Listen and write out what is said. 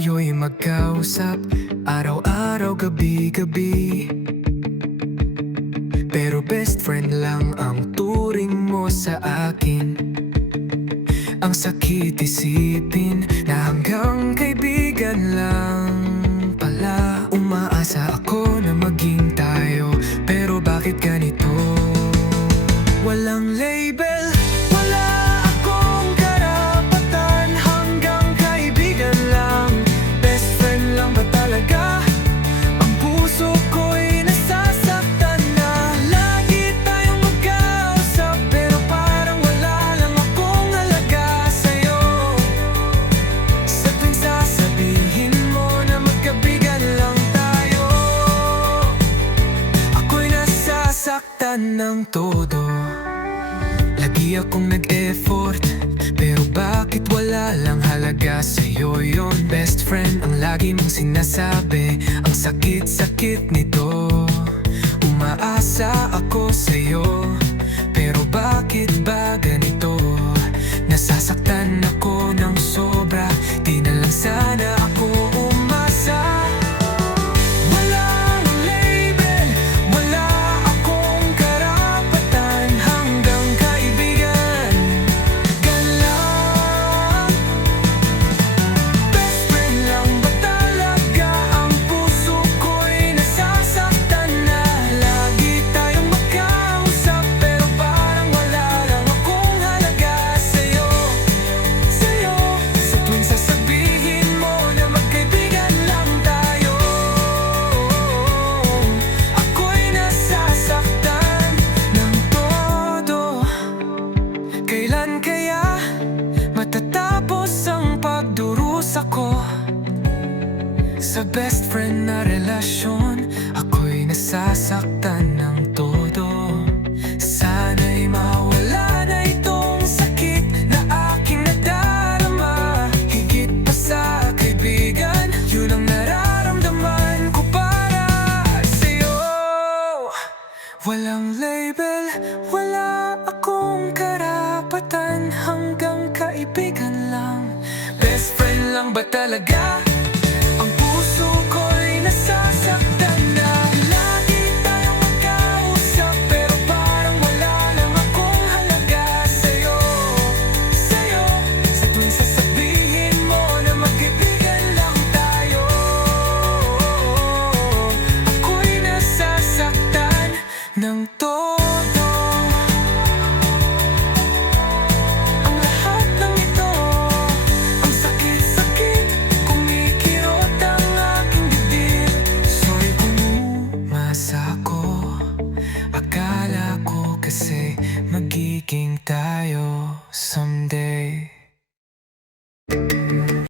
tayo'y magkausap araw-araw, gabi-gabi. Pero best friend lang ang turing mo sa akin. Ang sakit isipin na hanggang kaibigan lang pala. Umaasa ako na maging tayo, pero bakit ganito? Walang label, wala akong karapatan, hanggang kaibigan lang. Best friend lang ba talaga? Ang puso ko'y nasasaktan na lagi tayong magkausap, pero parang wala lang akong halaga sa'yo. Sa tuwing sasabihin mo na magkaibigan lang tayo, ako'y nasasaktan ng todo. Lagi akong nag-effort, pero bakit wala lang halaga sa'yo yon? Best friend ang lagi mong sinasabi, ang sakit-sakit nito. Umaasa ako sa'yo, pero bakit ba ganito? Nasasaktan ako ng sobra, di na lang sana ako umasa. Kailan kaya matatapos ang pagdurusa ko sa best friend na relasyon? Ako'y nasasaktan ng todo. Sana'y mawala na itong sakit na aking nadarama. Higit pa sa kaibigan, yun ang nararamdaman ko para sa'yo. Walang label, wala akong karapatan, hanggang kaibigan lang. Best friend lang ba talaga? Ang puso ko'y nasasaktan na lagi tayong magkausap, pero parang wala lang akong halaga sa'yo. Sa tuwing sasabihin mo na magkaibigan lang tayo, ako'y nasasaktan ng todo. Akala ko kasi magiging tayo someday.